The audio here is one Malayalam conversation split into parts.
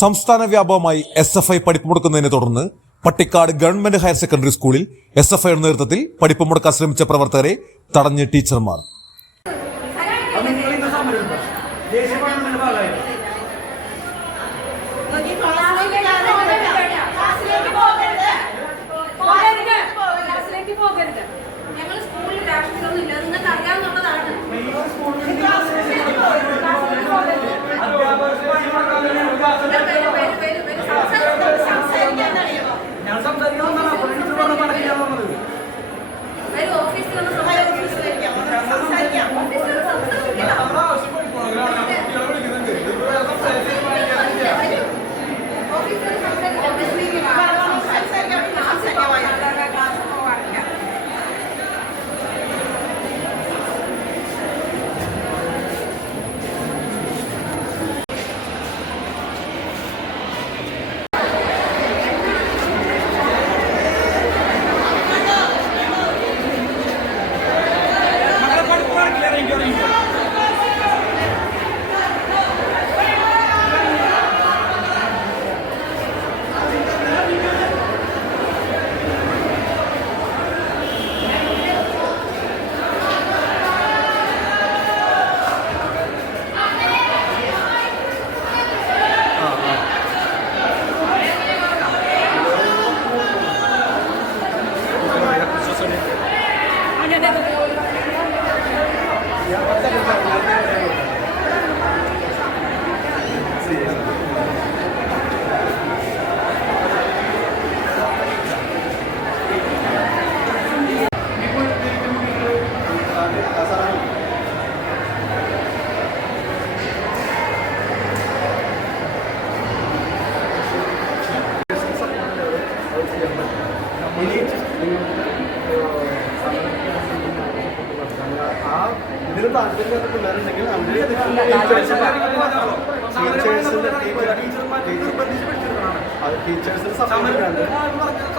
സംസ്ഥാന വ്യാപകമായി എസ് എഫ് ഐ പഠിപ്പ് മുടക്കുന്നതിനെ തുടർന്ന് പട്ടിക്കാട് ഗവൺമെന്റ് ഹയർ സെക്കൻഡറി സ്കൂളിൽ എസ് എഫ് ഐയുടെ നേതൃത്വത്തിൽ പഠിപ്പ് മുടക്കാൻ ശ്രമിച്ച പ്രവർത്തകരെ തടഞ്ഞ് ടീച്ചർമാർ. ഞങ്ങൾ സ്കൂളിൽ രാഷ്ട്രീയം ഇല്ല. നിങ്ങൾക്ക് അറിയാവുന്നതാണ് ഞാൻ സംസാരിക്കുന്നതാണ് അപ്പോൾ ടീച്ചർ പറഞ്ഞ പറഞ്ഞില്ല പറഞ്ഞത് വരൂ, ഓഫീസിൽ സംസാരിക്കാം. സംസാരിക്കാം. ഓഫീസിൽ ഒന്ന് സംസാരിക്കാം. വരൂ. ഓഫീസിൽ ഒന്ന് സംസാരിക്കാം. ഓഫീസിലേക്ക് വാ. സംസാരിക്കാം. ക്ലാസ്സിൽ പോവാം. സാധാരണ ക്ലാസ്സിൽ പോവാറില്ല. മക്കളെ പഠിപ്പ് നടക്കില്ല ഇറങ്ങി ഇറങ്ങി ആ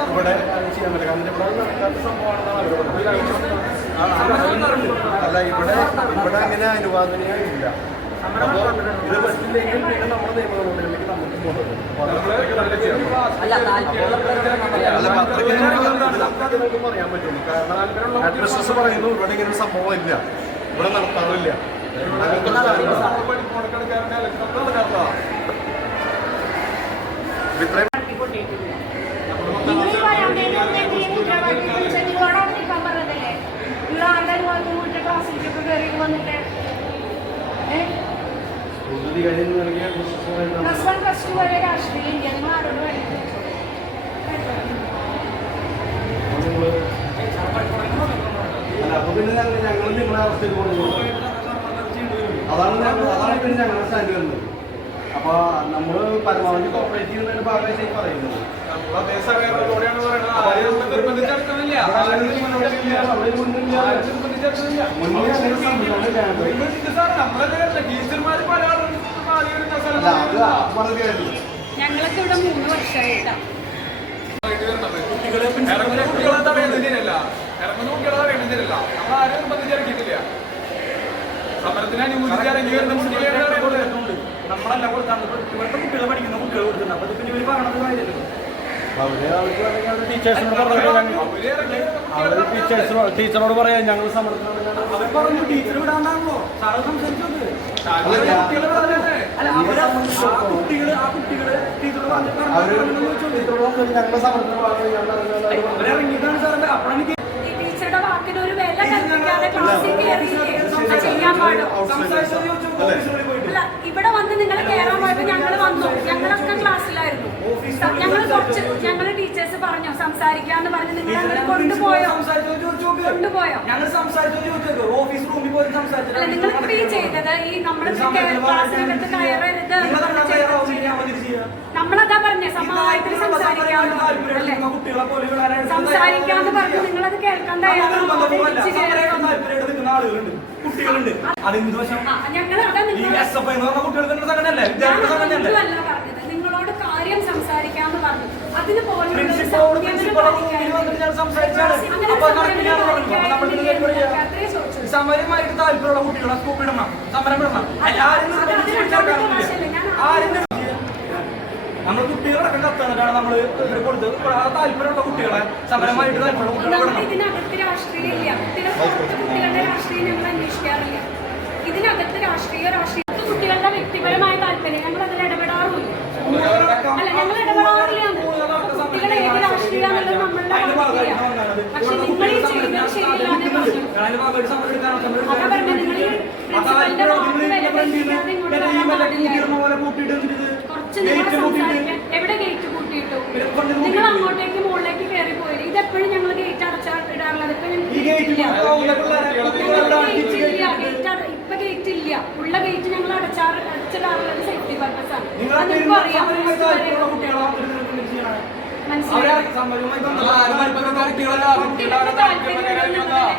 ഇവിടെ അല്ല ഇവിടെ ഇവിടെ അങ്ങനെ അനുവാദനീയം ഇത് പറ്റില്ലെങ്കിൽ പിന്നെ നമ്മുടെ നിയമങ്ങളുണ്ടെങ്കിൽ നമുക്ക് അല്ല പറയാൻ പറ്റുള്ളൂ. കാരണം പറയുന്നു ഇവിടെ ഇങ്ങനെ സംഭവം ഇല്ല. ഇവിടെ നടത്താറില്ല പ്ലസ് വൺ പ്ലസ് ടു വരെ രാഷ്ട്രീയം നിങ്ങൾ ആരോട് നിങ്ങൾ അല്ല അപ്പൊ പിന്നെ ഞങ്ങൾ ഞങ്ങൾ നിങ്ങളെ അറസ്റ്റ് ചെയ്ത് കൊടുക്കുന്നു അതാണ് ഞങ്ങൾ അതാണ് പിന്നെ ഞങ്ങളുടെ സ്റ്റാൻഡ് വരുന്നത്. അപ്പൊ നമ്മൾ പരമാവധി കോപ്പറേറ്റ് ചെയ്യുന്നതിന്റെ ഭാഗമായിട്ട് ഈ പറയുന്നത്. ഞങ്ങളൊക്കെ ഇവിടെ മൂന്ന് വർഷമായിട്ടാണ് കുട്ടികളെ കുട്ടികളെ തടയുന്നതിനല്ല. ഇറങ്ങുന്ന കുട്ടികളെ തടയുന്നതിനല്ല നമ്മൾ ആരും നിർബന്ധിച്ചിറക്കിയിട്ടില്ല സമരത്തിന് അനുകൂലിച്ച് ഇറങ്ങി വരുന്ന കുട്ടികളെ തടയുന്നത് നമ്മളല്ല കൊടുത്താണ് ഇവിടുത്തെ കുട്ടികളെ പഠിക്കുന്ന കുട്ടികൾ കൊടുക്കുന്നത് അപ്പൊ പിന്നെ ഇവർ പറയണത് ടീച്ചേഴ്സിനോട് ടീച്ചറോട് പറയാം. ഞങ്ങൾ പറഞ്ഞു ടീച്ചർ വിടാണ്ടാണല്ലോ. സാറ് സംസാരിച്ചത് അവർ അവരിറങ്ങിയതാണ് സാറിന്റെ അപ്പോഴാണ് ടീച്ചറുടെ വാക്കിന് ഒരു വില കൽപ്പിക്കാതെ ക്ലാസ്സിൽ കയറിയില്ലേ ചെയ്യാൻ പാടും. ഇവിടെ വന്ന് നിങ്ങൾ കയറാൻ പോയപ്പോ ഞങ്ങൾ വന്നു. ഞങ്ങളൊക്കെ ക്ലാസ്സിലായിരുന്നു. ഞങ്ങൾ കുറച്ച് ഞങ്ങൾ ടീച്ചേഴ്സ് പറഞ്ഞു സംസാരിക്കാന്ന് പറഞ്ഞ് നിങ്ങൾ അങ്ങനെ കൊണ്ടുപോയോ. കൊണ്ടുപോയോ? അല്ല നിങ്ങൾ ഈ ചെയ്തത് ഈ നമ്മൾ ക്ലാസ്സിനകത്ത് കയറരുത് നമ്മളതാ പറഞ്ഞേ സമവായത്തിൽ സംസാരിക്കാന്ന് അല്ലേ? സംസാരിക്കാന്ന് പറഞ്ഞ് നിങ്ങളത് കേൾക്കാൻ തയ്യാറാണോ കുട്ടികളുണ്ട്. അത് വശം ആ, ഞങ്ങളതാ ഈ എസ് എഫ് ഐ എന്ന് പറഞ്ഞ കുട്ടികൾക്ക് സംഘടനയല്ലേ വിദ്യാർത്ഥി സംഘടനയല്ലേ നിങ്ങളോട് കാര്യം സംസാരിക്കാന്ന് പറഞ്ഞു. അതിന് പോലുള്ള ഒരു പ്രിൻസിപ്പളോട് പ്രിൻസിപ്പളോട് മുമ്പിൽ വന്നിട്ട് ഞാൻ സംസാരിച്ചാണ്. അങ്ങനെ അപ്പൊ സംയമനം കണക്കിനാണ് പറഞ്ഞു അപ്പൊ നമ്മൾ ഇതിനെ എന്ത് ചെയ്യാ? സമരമായിട്ട് താല്പര്യമുള്ള കുട്ടികളെ സ്കൂൾ വിടണം. സമരം വിടണം. ആരും നിർബന്ധിച്ച് നമ്മൾ കുട്ടികളെ കത്തന്നിട്ടാണ് നമ്മൾ കൊടുത്ത് ആ താല്പര്യമുള്ള കുട്ടികളെ സമരമായിട്ട് താല്പര്യമുള്ള ഇതിനകത്ത് രാഷ്ട്രീയം ഇല്ല. കുട്ടികളുടെ രാഷ്ട്രീയം ഞങ്ങൾ അന്വേഷിക്കാറില്ല. ഇതിനകത്ത് രാഷ്ട്രീയ രാഷ്ട്രീയ കുട്ടികളുടെ വ്യക്തിപരമായ താല്പര്യം ഞങ്ങൾ അതിൽ ഇടപെടാറുമില്ല. അല്ല ഞങ്ങൾ ഇടപെടാറില്ല. കുട്ടികളെ ഏത് രാഷ്ട്രീയമാണെന്നുള്ളത് നമ്മളുടെ പക്ഷെ നിങ്ങൾ ഈ ചെയ്യുന്നത് ശരിയല്ലാതെ പറഞ്ഞു അതാ നിങ്ങൾ ഈ പ്രിൻസിപ്പലിന്റെ ഇങ്ങോട്ട് വരാൻ കൂട്ടിയിട്ട് നിങ്ങൾ സംസാരിക്കാൻ എവിടെ ഗേറ്റ് കൂട്ടിയിട്ടു? നിങ്ങൾ അങ്ങോട്ടേക്ക് മുകളിലേക്ക് കയറി പോയില്ല ഇതെപ്പോഴും ഞങ്ങൾ ഗേറ്റ് അടച്ചിടാറുള്ളത്. ഇപ്പൊ ഈ ഗേറ്റ് ഗേറ്റ് ഇല്ല. ഗേറ്റ് അട- ഇപ്പൊ ഗേറ്റ് ഇല്ല. ഉള്ള ഗേറ്റ് ഞങ്ങൾ അടച്ചാറ് അടച്ചിടാറുള്ളത് സേഫ്റ്റി പർപ്പസ് ആണ്. നിങ്ങൾ അത് നിങ്ങൾക്കും അറിയാം. കുട്ടികളെ അവരെ ചെയ്യണം. മനസ്സിലായി.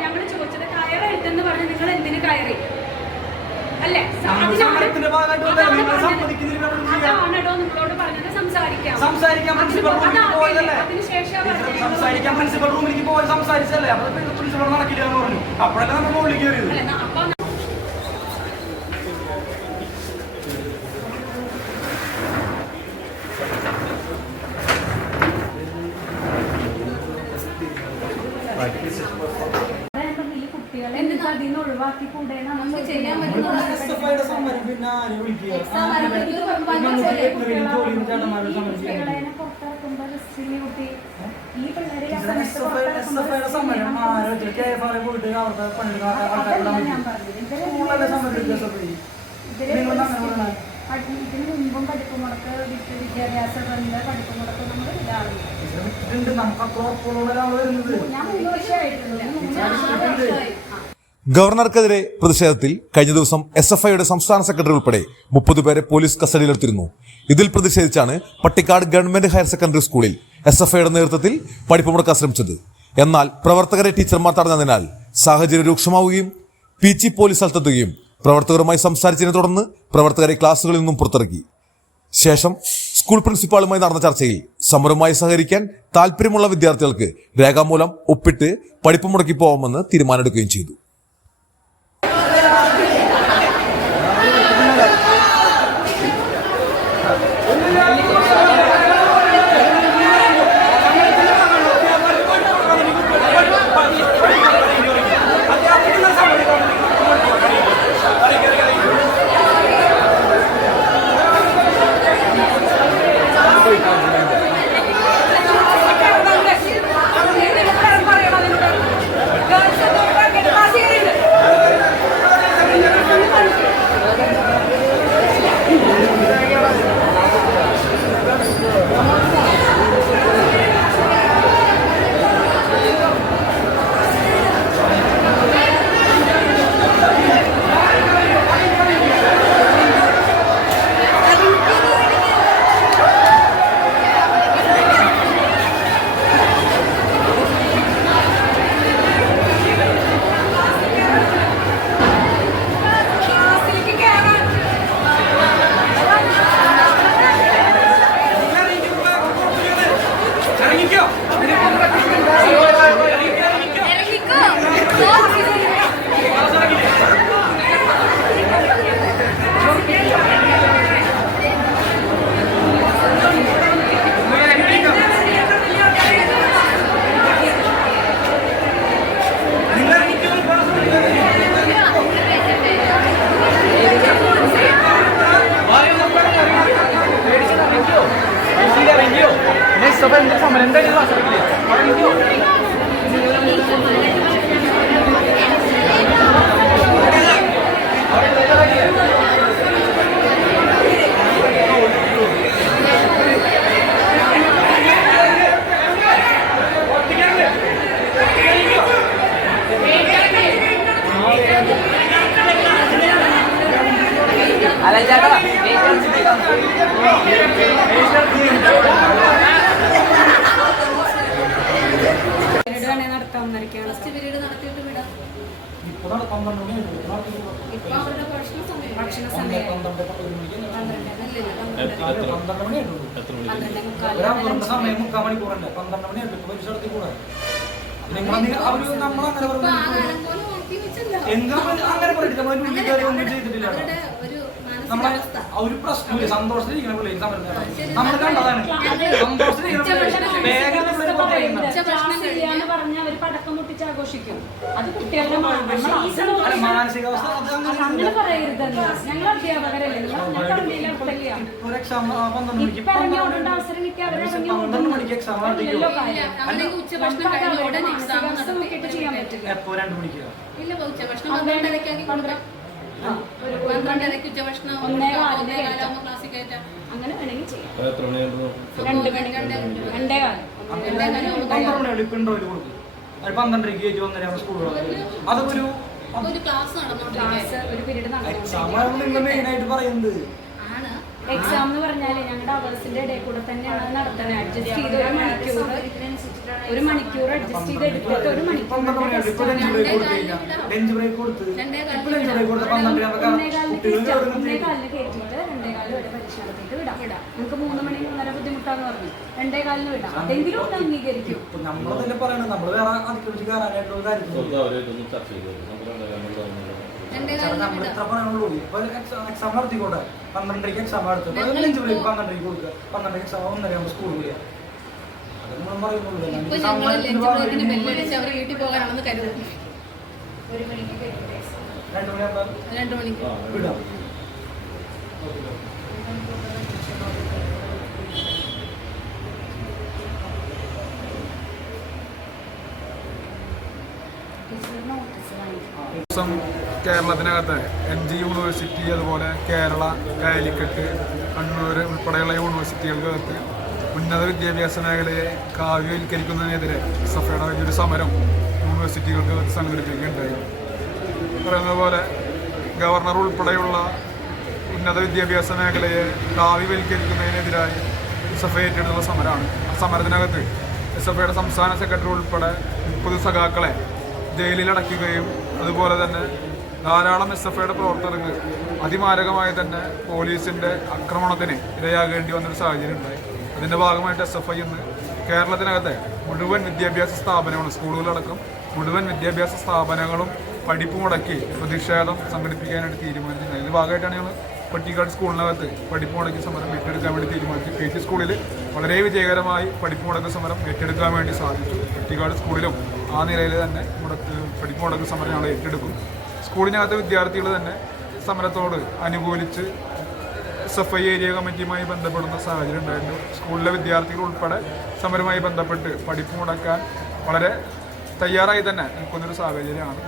ഞങ്ങൾ ചോദിച്ചത് കയറരുതെന്ന് പറഞ്ഞ് നിങ്ങൾ എന്തിനു കയറി? സംസാരിക്കാൻ പ്രിൻസിപ്പൽ റൂമിലേക്ക് പോയതല്ലേ? അതിനുശേഷം സംസാരിക്കാൻ പ്രിൻസിപ്പൽ റൂമിലേക്ക് പോയി സംസാരിച്ചല്ലേ അപ്പൊ പ്രിൻസിപ്പൾ നടക്കില്ല എന്ന് പറഞ്ഞു. അപ്പോഴല്ലേ നമ്മൾ മുകളിൽ കയറിയത്. അല്ല അപ്പൊ കുട്ടികളെ എന്നിട്ട് അതിൽ നിന്ന് ഒഴിവാക്കി കൂടെ നമുക്ക് ചെയ്യാൻ എസ്എഫ്ഐയുടെ സമരം പിന്നെ ആരും വിളിക്കുക. കുട്ടികളെ പുറത്തിറക്കുമ്പോ റിസ്കിൽ കുട്ടി ഈ പിള്ളേരെ ഇതിന് മുമ്പും പഠിപ്പ് മുടക്ക് വിദ്യാഭ്യാസ ബന്ധ പഠിപ്പ് മുടക്ക് നമ്മൾ ഇടാറില്ല നമുക്ക് അത്ര ഉറപ്പുള്ള ഒരാൾ വരുന്നത്. ഞാൻ മൂന്ന് വർഷമായിട്ടുണ്ട്. ഗവർണർക്കെതിരെ പ്രതിഷേധത്തിൽ കഴിഞ്ഞ ദിവസം എസ് എഫ് ഐയുടെ സംസ്ഥാന സെക്രട്ടറി ഉൾപ്പെടെ മുപ്പത് പേരെ പോലീസ് കസ്റ്റഡിയിലെടുത്തിരുന്നു. ഇതിൽ പ്രതിഷേധിച്ചാണ് പട്ടിക്കാട് ഗവൺമെന്റ് ഹയർ സെക്കൻഡറി സ്കൂളിൽ എസ് എഫ് ഐയുടെ നേതൃത്വത്തിൽ പഠിപ്പ് മുടക്കാൻ ശ്രമിച്ചത് എന്നാൽ പ്രവർത്തകരെ ടീച്ചർമാർ തടഞ്ഞതിനാൽ സാഹചര്യം രൂക്ഷമാവുകയും പി ജി പോലീസ് സ്ഥലത്തെത്തുകയും പ്രവർത്തകരുമായി സംസാരിച്ചതിനെ തുടർന്ന് പ്രവർത്തകരെ ക്ലാസുകളിൽ നിന്നും പുറത്തിറക്കി. ശേഷം സ്കൂൾ പ്രിൻസിപ്പാളുമായി നടന്ന ചർച്ചയിൽ സമരവുമായി സഹകരിക്കാൻ താല്പര്യമുള്ള വിദ്യാർത്ഥികൾക്ക് രേഖാമൂലം ഒപ്പിട്ട് പഠിപ്പ് മുടക്കി പോകാമെന്ന് തീരുമാനമെടുക്കുകയും ചെയ്തു. നടത്തി കൂടെ. നിങ്ങൾ അവർ നമ്മൾ അങ്ങനെ പറഞ്ഞു എന്ത് അങ്ങനെ പറഞ്ഞിട്ട് ഒന്നും ചെയ്തിട്ടില്ല. നമ്മളെ ഒരു പ്രശ്നമില്ല സന്തോഷത്തിലിരിക്കുന്ന പിള്ളേര് സമരത്തിൽ നമ്മൾ കണ്ടതാണ് സന്തോഷത്തിലിരിക്കുന്ന വേഗം പറഞ്ഞ അവർ പടക്കം പൊട്ടിച്ച് ആഘോഷിക്കും അത് കുട്ടികളുടെ. മാനസികാവസ്ഥ അങ്ങനെ പറയരുതെന്ന് ഞങ്ങൾ അധ്യാപകരല്ലേ ഇറങ്ങി ഓടേണ്ട അവസരം ഉടനെ എക്സാം മാനസികാവസ്ഥ നോക്കിയിട്ട് ചെയ്യാൻ പറ്റില്ല ഒരു പന്ത്രണ്ടരക്ക് ഉച്ചഭക്ഷണം ക്ലാസ്സിൽ കയറ്റാം അങ്ങനെ വേണമെങ്കിൽ ചെയ്യാം. രണ്ട് രണ്ടേ കാലം. പന്ത്രണ്ട് മണി ഇപ്പൊ കൊടുക്കും? സ്കൂളിൽ അതൊരു ഒരു ക്ലാസ് ക്ലാസ് ഒരു പീരീഡ് നിങ്ങൾ പറയുന്നത്. എക്സാം എന്ന് പറഞ്ഞാൽ ഞങ്ങളുടെ അവേഴ്സിന്റെ ഇടയിൽ കൂടെ തന്നെയാണ് നടത്തുന്നത്. അഡ്ജസ്റ്റ് ചെയ്ത് ഒരു മണിക്കൂർ ഒരു മണിക്കൂർ അഡ്ജസ്റ്റ് ചെയ്ത് എടുത്തിട്ട് ഒരു മണിക്കൂർ ഒന്നേകാലിന് കയറ്റിയിട്ട് രണ്ടേകാൽ വരെ പരീക്ഷ നടത്തിയിട്ട് വിടാം. നമുക്ക് മൂന്ന് മണി മൂന്നര ബുദ്ധിമുട്ടാന്ന് പറഞ്ഞു. രണ്ടേകാലിന് വിടാം. അതെങ്കിലും ഒന്ന് അംഗീകരിക്കും. എക്സാം നടത്തിക്കോട്ടെ. പന്ത്രണ്ടരയ്ക്ക് എക്സാം ബ്രേക്ക് പന്ത്രണ്ടരയ്ക്ക് കൊടുക്കുക. പന്ത്രണ്ടരയ്ക്ക് എക്സാം ഒന്നര ആകുമ്പോൾ സ്കൂളിൽ പറയുന്നുള്ളൂ ഇപ്പൊ ഞങ്ങൾ ലഞ്ച് ബ്രേക്കിന് ബെല്ലടിച്ച് അവർ വീട്ടിൽ പോകാനാണെന്ന് കരുതും. ഒരു മണിക്ക് രണ്ടു മണിക്ക്. ദിവസം കേരളത്തിനകത്ത് എൻ ജി യൂണിവേഴ്സിറ്റി അതുപോലെ കേരള കാലിക്കറ്റ് കണ്ണൂർ ഉൾപ്പെടെയുള്ള യൂണിവേഴ്സിറ്റികൾക്കകത്ത് ഉന്നത വിദ്യാഭ്യാസ മേഖലയെ കാവ്യവൽക്കരിക്കുന്നതിനെതിരെ സഫയുടെ വലിയൊരു സമരം യൂണിവേഴ്സിറ്റികൾക്ക് സംഘടിപ്പിക്കുകയുണ്ടായി. പറയുന്നത് പോലെ ഗവർണർ ഉൾപ്പെടെയുള്ള ഉന്നത വിദ്യാഭ്യാസ മേഖലയെ കാവ്യവൽക്കരിക്കുന്നതിനെതിരായി സഫ ഏറ്റെടുത്തുള്ള സമരമാണ്. ആ സമരത്തിനകത്ത് ഐയുടെ സംസ്ഥാന സെക്രട്ടറി ഉൾപ്പെടെ മുപ്പത് സഖാക്കളെ ജയിലിൽ അടയ്ക്കുകയും അതുപോലെ തന്നെ ധാരാളം എസ് എഫ് ഐയുടെ പ്രവർത്തകർക്ക് അതിമാരകമായി തന്നെ പോലീസിന്റെ ആക്രമണത്തിന് ഇരയാകേണ്ടി വന്നൊരു സാഹചര്യം ഉണ്ടായി. അതിന്റെ ഭാഗമായിട്ട് എസ് എഫ് ഐ ഇന്ന് കേരളത്തിനകത്തെ മുഴുവൻ വിദ്യാഭ്യാസ സ്ഥാപനങ്ങളും സ്കൂളുകളടക്കം മുഴുവൻ വിദ്യാഭ്യാസ സ്ഥാപനങ്ങളും പഠിപ്പ് മുടക്കി പ്രതിഷേധം സംഘടിപ്പിക്കാനായിട്ട് തീരുമാനിച്ചിട്ടുണ്ട്. അതിന്റെ ഭാഗമായിട്ടാണ് ഞങ്ങൾ പട്ടിക്കാട് സ്കൂളിനകത്ത് പഠിപ്പ് മുടക്കി സമരം ഏറ്റെടുക്കാൻ വേണ്ടി തീരുമാനിച്ചു. പി ടി സ്കൂളിൽ വളരെ വിജയകരമായി പഠിപ്പ് മുടക്ക് സമരം ഏറ്റെടുക്കാൻ വേണ്ടി സാധിച്ചു. പട്ടിക്കാട് സ്കൂളിലും ആ നിലയിൽ തന്നെ മുടക്ക് പഠിപ്പ് മുടക്ക് സമരം ഞങ്ങൾ ഏറ്റെടുക്കും. സ്കൂളിനകത്തെ വിദ്യാർത്ഥികൾ തന്നെ സമരത്തോട് അനുകൂലിച്ച് എസ് എഫ് ഐ ഏരിയ കമ്മിറ്റിയുമായി ബന്ധപ്പെടുന്ന സാഹചര്യം ഉണ്ടായിരുന്നു. സ്കൂളിലെ വിദ്യാർത്ഥികൾ ഉൾപ്പെടെ സമരവുമായി ബന്ധപ്പെട്ട് പഠിപ്പ് മുടക്കാൻ വളരെ തയ്യാറായി തന്നെ നിൽക്കുന്നൊരു സാഹചര്യമാണ്.